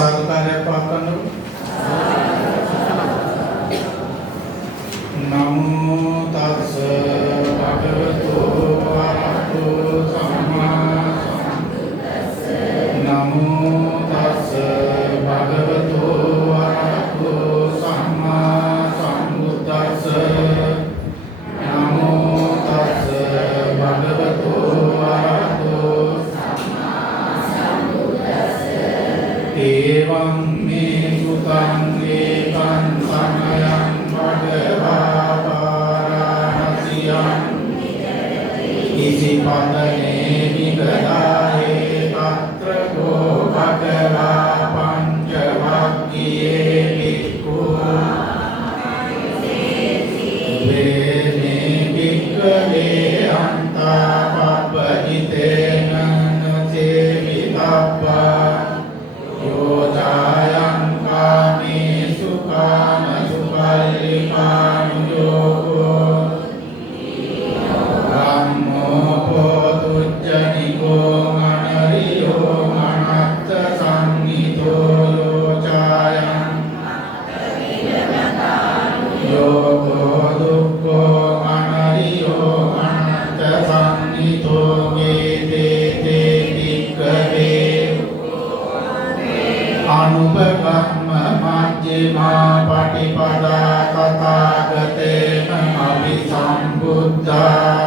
සාදුකාරයක් පවත්වන්න. නමෝ තස්ස භගවතු වරහතෝ සම්මා සම්බුද්දස්ස. නමෝ තස්ස භගවතු වරහතෝ සම්මා සම්බුද්දස්ස. නමෝ තස්ස භගවතු වරහතෝ සම්මා සම්බුද්දස්ස. එවං මේ සුතං ඒකං සමයං භගවා පාරාණසියං ඉසිපතනේ විගදායේ තත්‍ර කෝ භගවා පංච වග්ගියේ භික්ඛු වේනේ භික්ඛවේ අන්තා පබ්බජිතේන නසේවිතබ්බා යෝචායං කාමේසු කාමසු කල්ලිකානුයෝගෝ ධම්මෝ පොතුච්චනිකෝ මනරියෝ මනත්ත සංගීතෝ යෝචායං යෝගෝ දුක්ඛෝ මනරියෝ මනත්ත සංගීතෝ වේදේ දික්ඛවේ අනුපකම්ම මජ්ක්‍ධිමා පටිපදා තථාගතේන අභිසම්බුද්ධා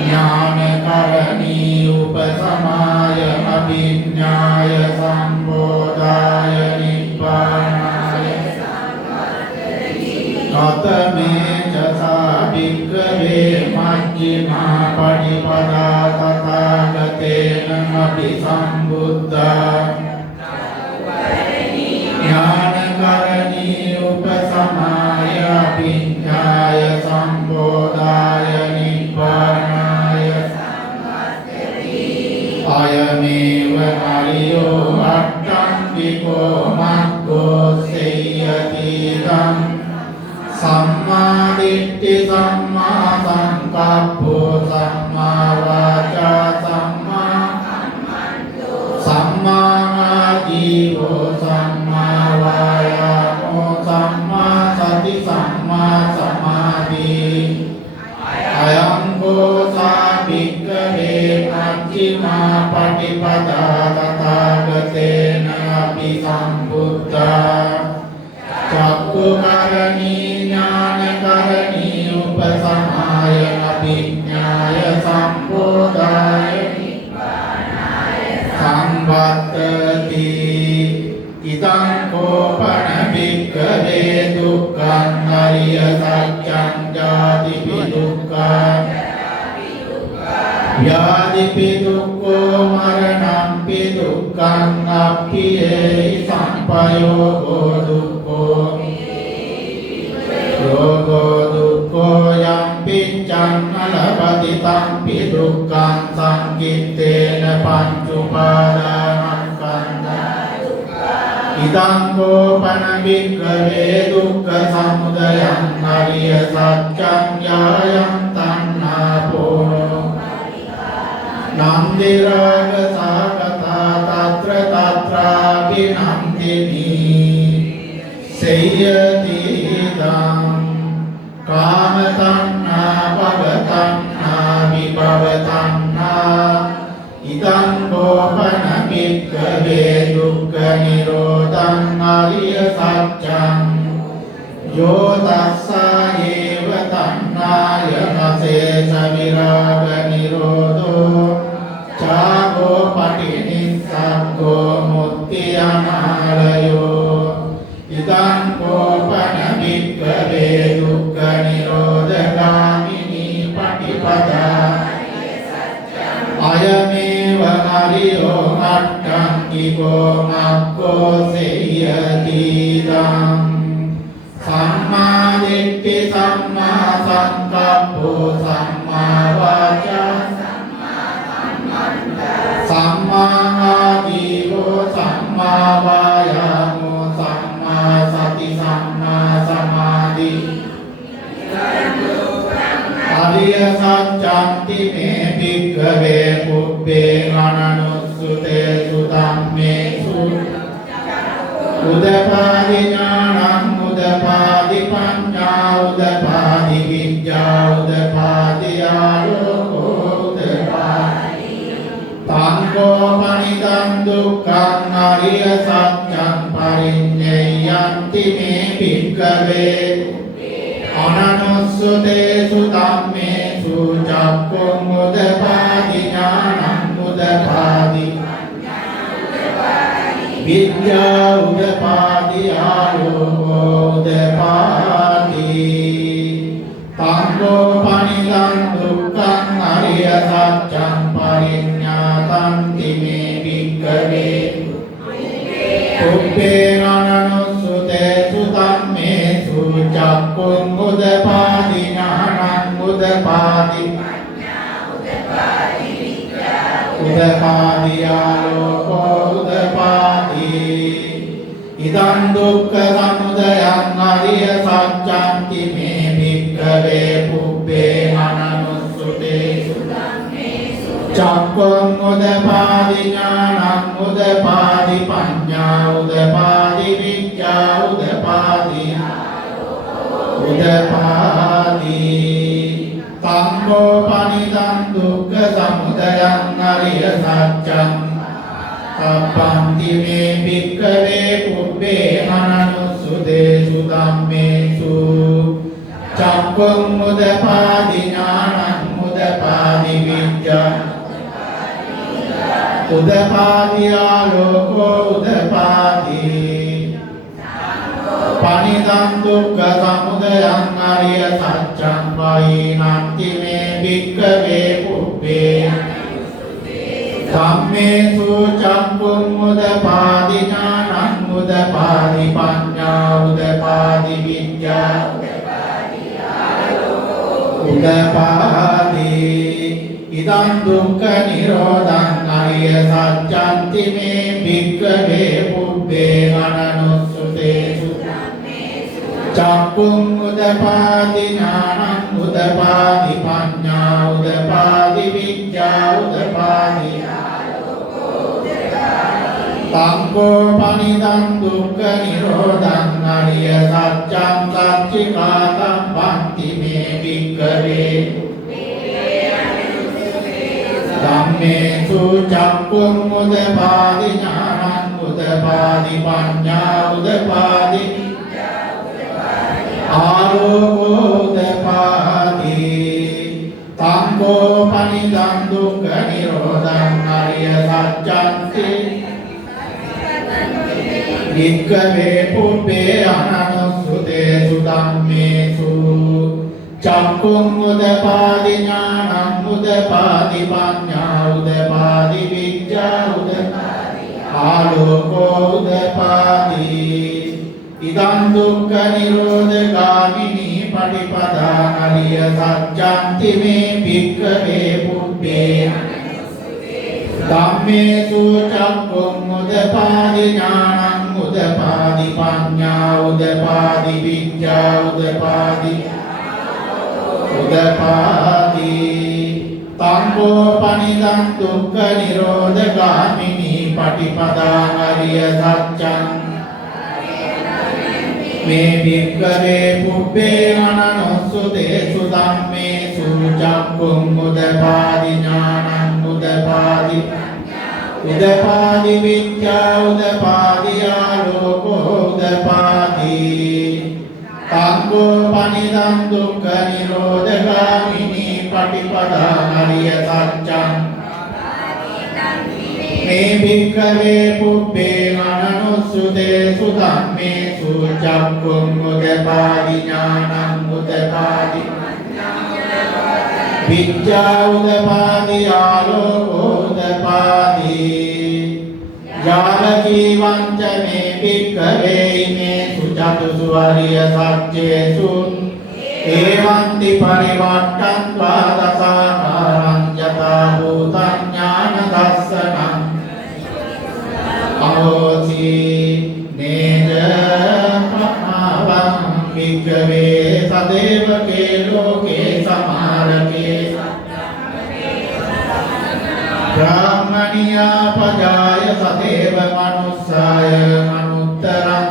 ඥානකරණී උපසමාය අභිඥාය සම්බෝධාය නිබ්බානාය කතමේ චසා භික්ඛවේ මජ්ක්‍ධිමා පටිපදා තථාගතේන අභිසම්බුද්ධා ඥානකරණී උපසමාය අභිඥාය සම්බෝධාය නිබ්බානාය අයමේව හරියෝ අට්ඨංගිකෝ මග්ගෝ සේයති ධම් සම්මා දිට්ඨි සම්මා සංකප්පෝ සම්මා වාචා සම්මා ආජීවෝ සම්මා වායාමෝ සම්මා සති සම්මා සමාධි අයං කෝසා භික්ඛවේ මජ්ක්‍ධිමා පටිපදා තථාගතේන අභිසම්බුද්ධා චක්ඛුකරණී ඥානකරණී උපසමාය අභිඥාය සම්බෝධාය සංවත්තති ඉදං කෝපන භික්ඛවේ දුක්ඛං අරිය සත්‍යං ජාතිපි දුක්ඛං ව්‍යාධිපි දුක්ඛෝ මරණම්පි දුක්ඛං අප්පියේ සම්පයෝගෝ දුක්ඛෝ රෝගෝ දුක්ඛෝ යම් පිච්ඡං අලපති තම්පි දුක්ඛං සංකිත්තේන පංච උපාදානස්කන්ධා ඉදං කෝපන භික්ඛවේ දුක්ඛ සමුදයං අරිය සත්‍යං ඥායං තණ්හාපෝ නන්දි රාග සාගතා තත්‍ර තත්‍රාපි නන්දිනි සේයති දං කාම තණ්හා භව තණ්හා විභව තණ්හා ඉදං කෝපන භික්ඛවේ දුක්ඛ නිරෝධං අරිය සත්‍යං යෝ තස්සායේව තණ්හාය නසේස විරාග නිරෝධෝ චාගෝ පටිනිස්සග්ගෝ මුක්ති අනාලයෝ ඉදං කෝපන භික්ඛවේ දුක්ඛ නිරෝධගාමිනී පටිපදා අයමේව හරියෝ අට්ඨංගිකෝ මග්ගෝ සේයති ධම් සම්මා දිට්ඨි සම්මා සංකප්පෝ සම්මා වාචා සම්මා ආජීවෝ සම්මා වායාමෝ සම්මා සති සම්මා සමාධි අරිය සත්‍යන්ති මේ භික්ඛවේ පුබ්බේ අනනුස්සුතේ සුතං උදපාදි ඥානං උදපාදි පඤ්ඤා උදපාදි විද්‍යා උදපාදි ආලෝකෝ උදපාදි තංකෝ පනිදං දුක්ඛං අරිය සත්‍යං පරිඤ්ඤයන්ති මේ භික්ඛවේ අනනුස්සතේසු ධම්මේසු චක්ඛුං උදපාදි ඥානං උදපාදි විද්‍යා උදපාදි ආලෝකෝ උදපාදි තංකෝ පනිදං දුක්ඛං අරිය සත්‍යං පරිඤ්ඤාතන්ති මේ භික්ඛවේ උප්පේන අනනුස්සතේසු ධම්මේසු චක්ඛුං උදපාදි ඥානං උදපාදි උදපාදි ආලෝකෝ උදපාදි ඉදං දුක්ඛ සමුදයං අරිය සත්‍යන්ති මේ භික්ඛවේ පුබ්බේ අනනුස්සතේසු ධම්මේසු චක්ඛුං උදපාදි ඥානං උදපාදි පඤ්ඤා උදපාදි විද්‍යා උදපාදි උදපාදි තංකෝ පනිදං දුක්ඛ සමුදයං අරිය සත්‍යං අප්පන්ති මේ භික්ඛවේ පුබ්බේ අනනුස්සතේසු ධම්මේසු චක්ඛුං උදපාදි ඥානං උදපාදි විද්‍යා උදපාදි ආලෝකෝ උදපාදි පනිදං දුක්ඛ සමුදයං අරිය සත්‍යං වෛනන්ති මේ භික්ඛවේ පුබ්බේ ධම්මේසු චක්ඛුං උදපාදි ඥානං උදපාදි පඤ්ඤා උදපාදි විද්‍යා උදපාදි ඉදං දුක්ඛ නිරෝධං අරිය සත්‍යන්ති මේ භික්ඛවේ පුබ්බේ අනනුස්සතේසු චක්ඛුං උදපාදි ඥානං උදපාදි පඤ්ඤා උදපාදි විද්‍යා උදපාදි තංකෝ පනිදං දුක්ඛ නිරෝධං අරිය සත්‍යං සච්චිකාතං පන්ති මේ භික්ඛවේ ධම්මේසු චක්ඛුං උදපාදි ඥානං උදපාදි පඤ්ඤා උදපාදි ආලෝකෝ උදපාදි තංකෝ පනිදං දුක්ඛ නිරෝධං අරිය සත්‍යන්ති භික්ඛවේ පුබ්බේ අනනුස්සතේසු ධම්මේසු චක්ඛුං උදපාදි ඥානං උදපාදි පඤ්ඤා උදපාදි විද්‍යා උදපාදි ආලෝකෝ උදපාදි ඉදං දුක්ඛ නිරෝධගාමිනී පටිපදා අරිය සත්‍යන්ති මේ භික්ඛවේ පුබ්බේ ධම්මේසු චක්ඛුං උදපාදි ඥානං උදපාදි පඤ්ඤා උදපාදි විද්‍යා උදපාදි උදපාදි තංකෝ පනිදං දුක්ඛ නිරෝධගාමිනී පටිපදා අරිය සත්‍යං මේ භික්ඛවේ පුබ්බේ අනනුස්සතේසු ධම්මේසු චක්ඛුං උදපාදි ඥානං උදපාදි උදපාදි විද්‍යා උදපාදි ආලෝකෝ උදපාදි තංකෝ පනිදං දුක්ඛ නිරෝධගාමිනී පටිපදා අරිය සත්‍යං මේ භික්ඛවේ පුබ්බේ අනනුස්සතේසු ධම්මේසු චක්ඛුං උදපාදි ඥානං උදපාදි විද්‍යා උදපාදි ආලෝකෝ උදපාදි යාව ජීවං ච මේ භික්ඛවේ මේසු චතුසු අරිය සත්‍යේසු ඒවන්ති පරිවට්ටං ද්වාදසාකාරං යතා භූතං ඥාන දස්සනං අහෝසි නේද පහවං භික්ඛවේ සදේවකේ ලෝකේ සමාරකේ බ්‍රාහ්මනියා පජාය සදේව මනුස්සාය අනුත්තරං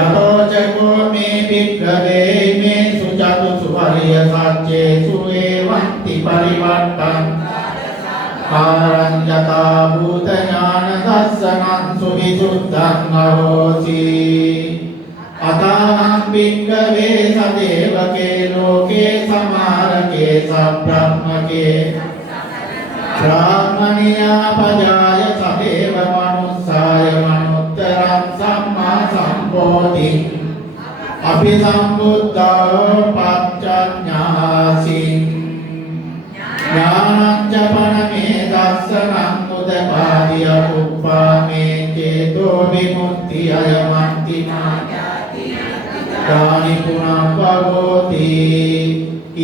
යතෝචකෝ මේ භික්ඛවේ මේ සුචතුසු වරිය සච්චේසු එවන්ති පරිවට්ටං කාරං යතා භූත ඥාන දස්සනං සුවිසුද්ධං අහෝසි අතං භික්ඛවේ සදේවකේ ලෝකේ සමාරකේ සබ්‍රහ්මකේ ब्राह्मणिया पजाय सदेव मनुस्साय मनुत्तरं सम्मा सम्बोधि अभिसम्बुद्धो पच्चन्यासि ज्ञानं च परमे दर्शनं उदपादि अकुप्पामे चेतो विमुक्ति अयमन्ति तानि पुनः भवति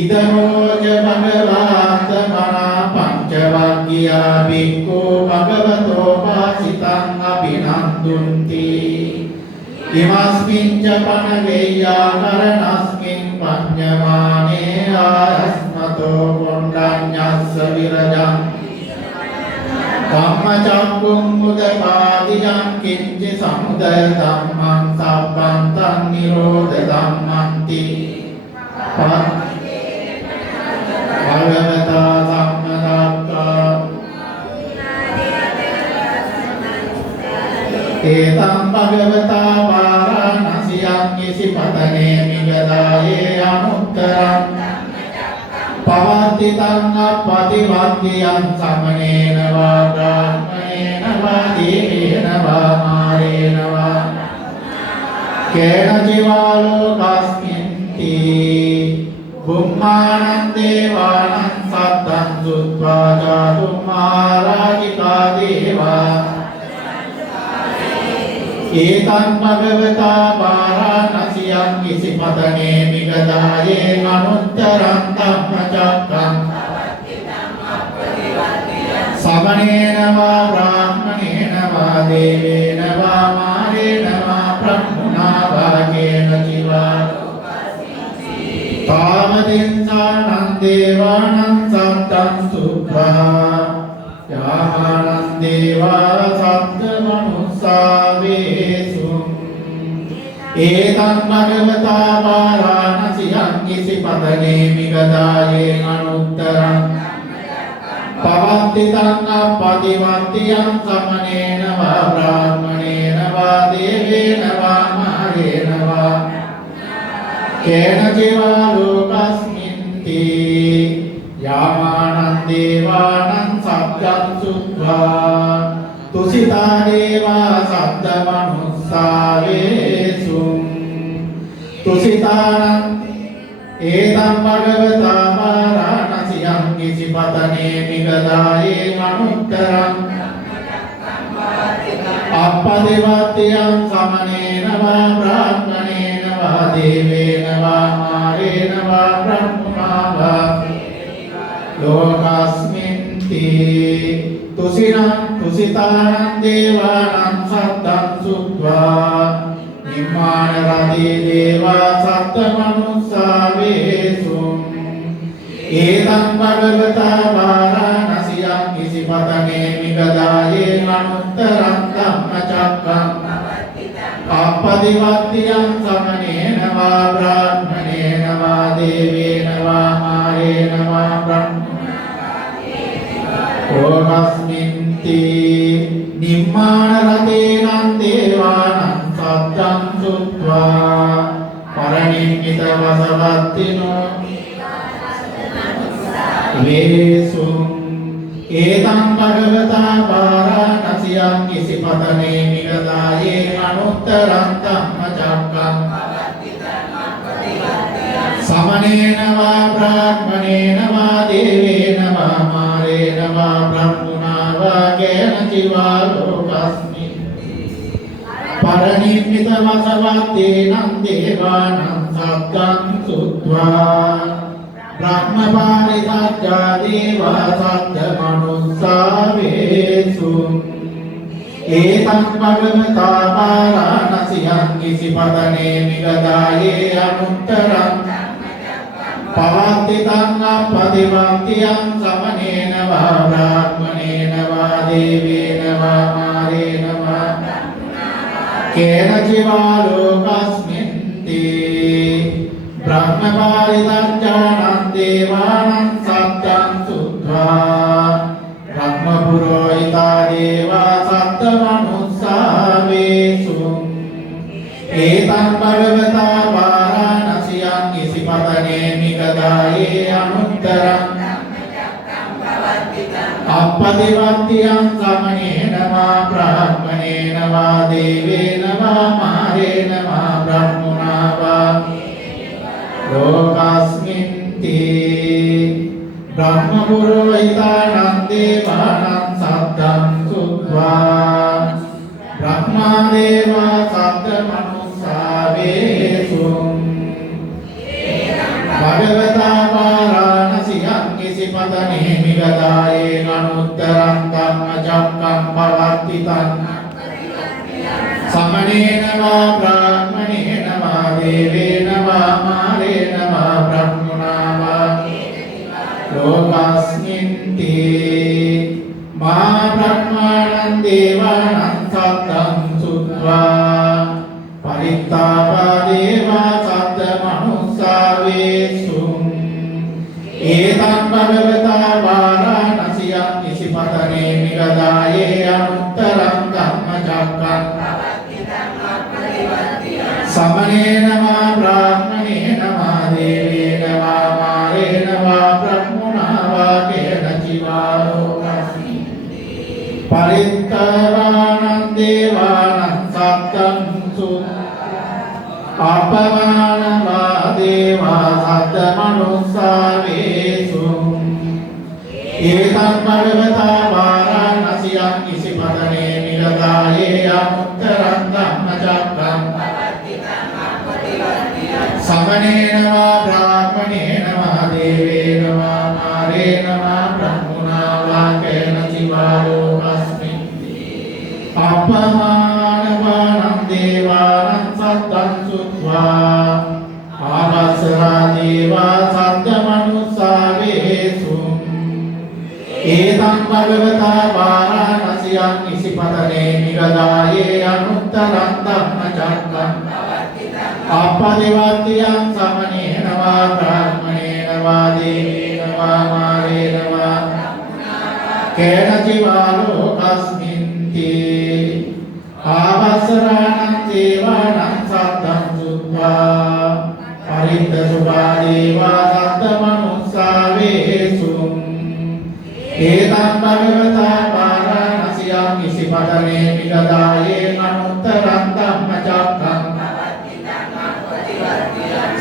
इदमोज भगवान् मना पंचवाक्या भिक्खु भगवतो भासितं अभिनन्दन्ति इमस्मिन् च पणवेय्याकरणस्मिन् पञ्चमाने आस्मतो पुण्डन्यस्य विरजम् धम्मचक्कुं मुदपादिजं किञ्चि समुदय धम्मं सब्बं तन्निरोध धम्मन्ति भगवता सम्मदत्ता एतं भगवता वाराणस्यां यसिपतने मिगदाये अनुत्तरं पवतितं अपतिवद्यं समनेन वा ब्राह्मणेन वा देवेन वा मारेण वा केन जीवा लोकस्मिन्ति बुम्मानं देवानं सत्तं सुत्वा जातुमाराजिका देवा एतं भगवता वाराणस्यां यसिपतने मिगदाये अनुत्तरं धम्मचक्कं समनेन वा ब्राह्मणेन वा देवेन वा मारेण वा ब्रह्मणा वा केनचिवा तावदिन्सानं देवानं सत्तं सुत्वा यामानं देवा सप्तमनुस्सावेषु एतं भगवता वाराणस्यां यसिपतने मिगदाये अनुत्तरं पवतितं अपतिवद्यं समनेन वा ब्राह्मणेन वा देवेन वा मारेण वा केन जीवा लोकस्मिन्ति यामानं देवानं सप्तं सुत्वा तुसिता देवा सप्तमनुस्सावेषु तुसितानं एतं भगवता वाराणस्यां यसिपतने मिगदाये अनुत्तरं अपतिवद्यं समनेन वा ब्राह्मणेन वा देवेन वा मारेण वा ब्रह्मणा वा लोकस्मिन्ति तुसितानं देवानं सत्तं सुत्वा निम्मानरति देवा सप्तमनुस्सावेषु एतं भगवता वाराणस्यां यसिपतने मिगदाये अनुत्तरं धम्मचक्कं अपतिवद्यं समनेन वा ब्राह्मणेन वा देवेन वा मारेण वा ब्रह्मणोऽस्मिन्ति निम्मानरतेनं देवानं सत्तं सुत्वा परनिर्मितवसवत्तिनो वेषु एतं भगवता वाराणस्यां यसिपतने मिगदाये अनुत्तरं धम्मचक्कं समनेन वा ब्राह्मणेन वा देवेन वा मारेण वा ब्रह्मणा वा केनचिवा लोकस्मिन् परनिर्मितवसवत्तेनं देवानं सत्तं सुत्वा ब्रह्मपारिषद्या देवा सप्तमनुस्सावेषु एतं भगवता वाराणस्यां यसिपतने मिगदाये अनुत्तरं पवतितं अपतिवद्यं समनेन वा ब्राह्मणेन वा देवेन वा मारेण वा केन जीवा लोकस्मिन्ति ब्रह्मपालितं जानन् देवानं सत्यं सुत्वा ब्रह्मपुरोहिता देवा सप्तमनुस्सा वेषुम् एतं भगवता वाराणस्यां इसिपतने निगदाये अनुत्तरम् अपदिवत्यं समनेन वा ब्राह्मणेन वा देवेन वा मारेण वा ब्रह्मणा वा लोकस्मिन्ति ब्रह्मपुरोहितानां देवानां सप्तं सुत्वा ब्रह्मदेवा सप्तमनुस्सा वेषुम् भगवता वाराणस्यां इसिपतने निगदाये अनुत्तरं धम्मचक्रं प्रवर्तितं समनेन वा ब्राह्मणेन वा देवेन वा मारेण वा ब्रह्मणा वा लोकस्मिन्ति मा ब्रह्माणं देवानां सप्तं सुत्वा परित्तापदेवा सप्तमनुस्सा वेषुम् एतं भगवता वाराणस्यां इसिपतने निगदाये अनुत्तरं धम्मचक्रं समनेन वा ब्राह्मणेन वा देवेन वा मारेण वा ब्रह्मणा वा केनचिवा परित्तावानं देवानां सप्तं अपमानवा देवा सप्तमनुस्सा वेषुम् एतं भगवता वाराणस्यां इसिपतने निगदाये अनुत्तरं धम्मचक्रं समनेन वा ब्राह्मणेन वा देवेन वा मारेण वा ब्रह्मणा वा केनचिवा लोकस्मिन्ति अपमानवानं देवानां सप्तं सुत्वा आवासरा देवा सप्तमनुस्सा वेषुम् एतं भगवता वाराणस्यां इसिपतने निगदाये अनुत्तरं धम्मचक्रं अपदिवत्यं समनेन वा ब्राह्मणेन वा देवेन वा मारेण वा केनचिवा लोकस्मिन्ति आवासराणां देवानां सप्तं सुत्वा परित्तसुभा देवा सप्तमनुस्सा वेषुम् एतं भगवता वाराणस्यां इसिपतने निगदाये अनुत्तरं धम्मचक्रं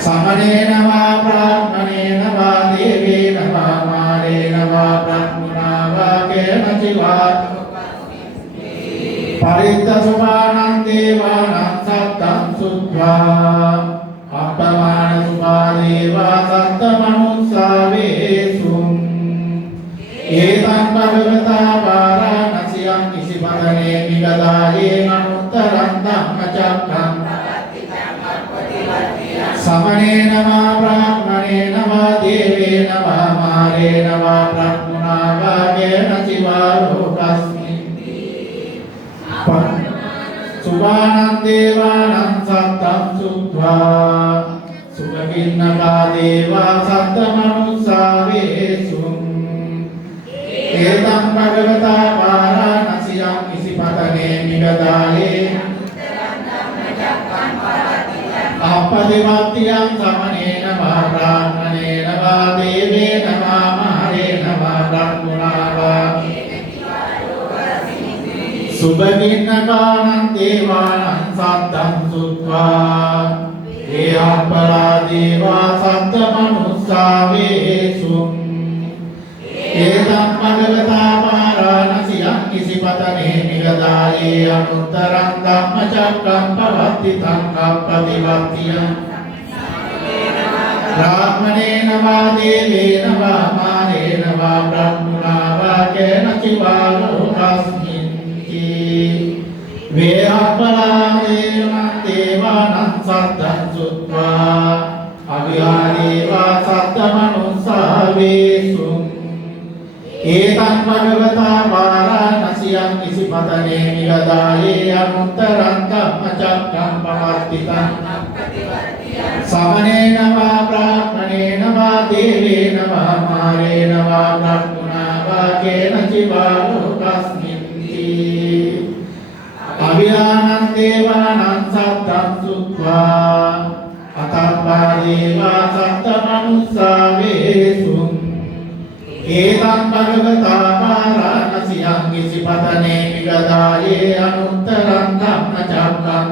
समनेन वा ब्राह्मणेन वा देवेन वा मारेण वा ब्रह्मणा वा केनचिवा परित्तसुभानां देवानां सप्तं सुत्वा अपमानसुभा देवा सप्तमनुस्सा वेषुम् एतं भगवता वाराणस्यां इसिपतने निगदाये अनुत्तरं धम्मचक्रं समनेन वा ब्राह्मणेन वा देवेन वा मारेण वा ब्रह्मणा वा केनचिवा लोकस्मिन्ति सुभानां देवानां सप्तं सुत्वा सुखविन्नका देवा सप्तमनुस्सा वेषुम् एतं भगवता वाराणस्यां इसिपतने निगदाये अपदिवत्यं समनेन वा ब्राह्मणेन वा देवेन वा मारेण वा ब्रह्मणा वा सुभगिन्नकानां देवानां सप्तं सुत्वा अपरा देवा सप्तमनुस्सा वेषुम् एतं भगवता वाराणस्यां इसिपतने निगदाये अनुत्तरं धम्मचक्रं प्रवर्तितं अपदिवत्यं ब्राह्मणेन वा देवेन वा मारेण वा ब्रह्मणा वा केनचिवा लोकस्मिन्ति वेहपरादेवं देवानां सप्तं सुत्वा अव्यादेवा सप्तमनुस्सा वेषुम् एतं भगवता वाराणस्यां සියං ඉසිපතනේ නිගදායේ අනුත්තරං ධම්මචක්කං පවත්තිතං සමනේන වා බ්‍රාහ්මණේන වා දේවේන වා මාරේන වා බ්‍රහ්මනා වා කේන චිවා ලෝකස්මින්ති අවියානං දේවානං සත්තං සුත්වා අතප්පා දේවා සත්ත මනුස්සා වේසුං ඒතං භගවතා පාරාණසියං ඉසිපතනේ විගදායේ අනුත්තරං ධම්මචක්කං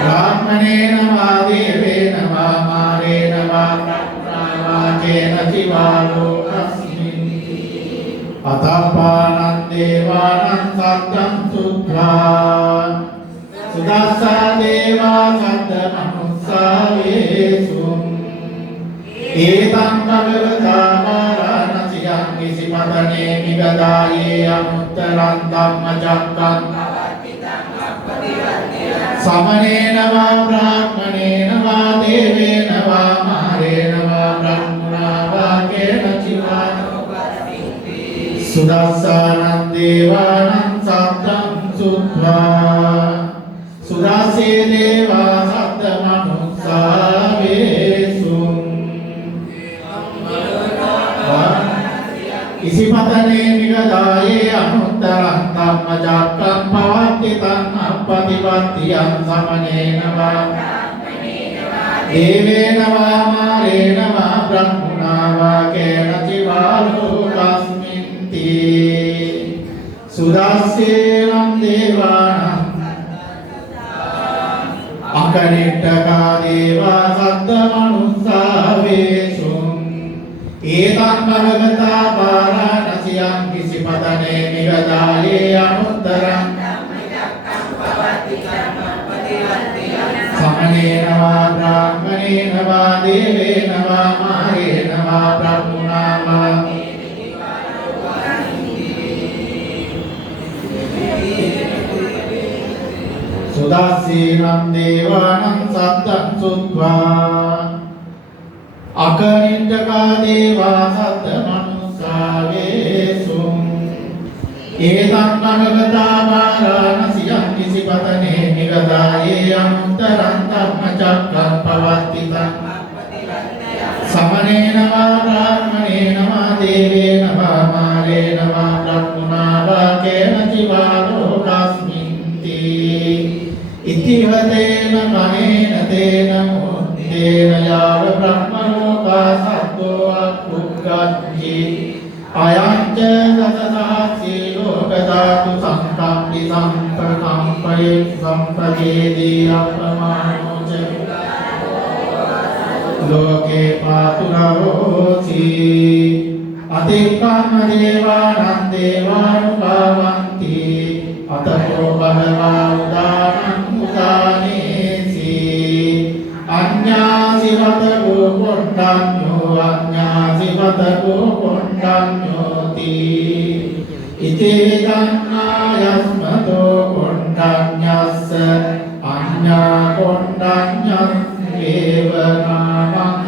බ්‍රාහ්මණේන වා දේවේන වා මාරේන වා බ්‍රහ්මනා වා කේන චිවා ලෝකස්මින්ති අතප්පානං දේවානං සත්තං සුත්වා සුදස්සා දේවා සත්ත මනුස්සා වේසුං ඒතං භගවතා පාරාණසියං ඉසිපතනේ විගදායේ අනුත්තරං ධම්මචක්කං සමනේන වා බ්‍රාහ්මණේන වා දේවේන වා මාරේන වා බ්‍රහ්මනා වා කේන චිවා සුදස්සානං දේවානං සත්තං සුත්වා සුදස්සේ දේවා සත්ත මනුස්සා වේසුං ඉසිපතනේ විගදායේ අනුත්තරං ධම්මචක්කං පවත්තිතං අප්පතිපත්තියං සමනේන වා දේවේන වා මාරේන වා බ්‍රහ්මනා වා කේන චිවා ලෝකස්මින්ති සුදස්සේනං දේවානං අකනිට්ඨකා දේවා සද්ද මනුස්සා වේසුං ඒතං භගවතා පාරාණසියං ඉසිපතනේ විගදායේ අනුත්තරං සමනේන වා බ්‍රාහ්මණේන වා දේවේන වා මාරේන වා බ්‍රහ්මනා වා සුදස්සීනං දේවානං සත්තං සුත්වා අකනිට්ඨකා දේවා සත්ත මනුස්සා වේසුං ඒතං භගවතා පාරාණසියං ඉසිපතනේ නිගදායේ අනුත්තරං ධම්මචක්කං පවත්තිතං සමනේන වා බ්‍රාහ්මණේන වා දේවේන වා මාරේන වා බ්‍රහ්මනා වා කේන චිවා ලෝකස්මින්ති ඉතිවදේන කනේන තේන මුත්තේන යාව බ්‍රහ්මලෝකා සත්තෝ අක්ඛුග්ගච්ඡි අයංච දසසහස්සී ලෝකධාතු සංකම්පි සම්පකම්පයේ සම්පජේදී අපමානෝච ලෝකේ පාතුරෝසි අතික්ඛම දේවානං දේවානුභාවಂತಿ අතෝ භගවා උදානං උදානේසි අඤ්ඤාසිවත ගෝපොණ්ඩඤ්ඤෝ අඤ්ඤාසිවත ගෝපොණ්ඩඤ්ඤෝති ඉතේ ගන්නායස්මතෝ කොණ්ඩඤ්ඤස්ස අඤ්ඤා කොණ්ඩඤ්ඤං ඒව නාමං